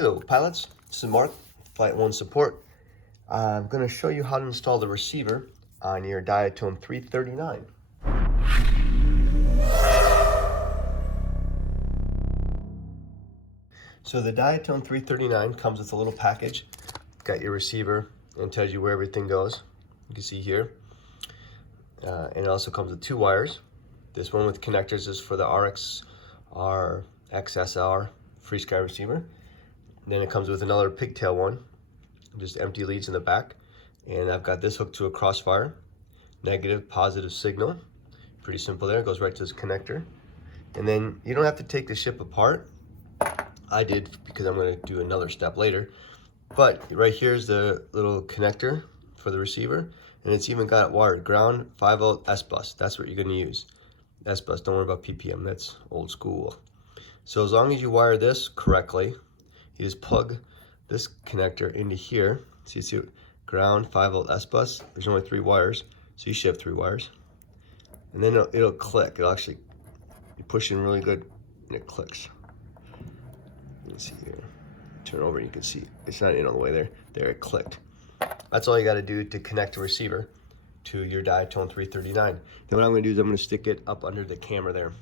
Hello pilots, this is Mark, Flightone Support. I'm going to show you how to install the receiver on your Diatone 339. So the Diatone 339 comes with a little package. Got your receiver and tells you where everything goes. You can see here. And it also comes with two wires. This one with connectors is for the XSR free sky receiver. Then it comes with another pigtail one, just empty leads in the back. And I've got this hooked to a crossfire, negative, positive signal. Pretty simple there, it goes right to this connector. And then you don't have to take the ship apart. I did because I'm gonna do another step later. But right here's the little connector for the receiver. And it's even got it wired, ground, 5-volt S-bus. That's what you're gonna use. S-bus, don't worry about PPM, that's old school. So as long as you wire this correctly, you just plug this connector into here. See, ground, 5-volt S-bus. There's only 3 wires, so you should have 3 wires. And then it'll click. It'll actually, you push in really good, and it clicks. Let's see here. Turn over, and you can see it's not in all the way there. There, it clicked. That's all you got to do to connect the receiver to your Diatone 339. Then what I'm going to do is I'm going to stick it up under the camera there.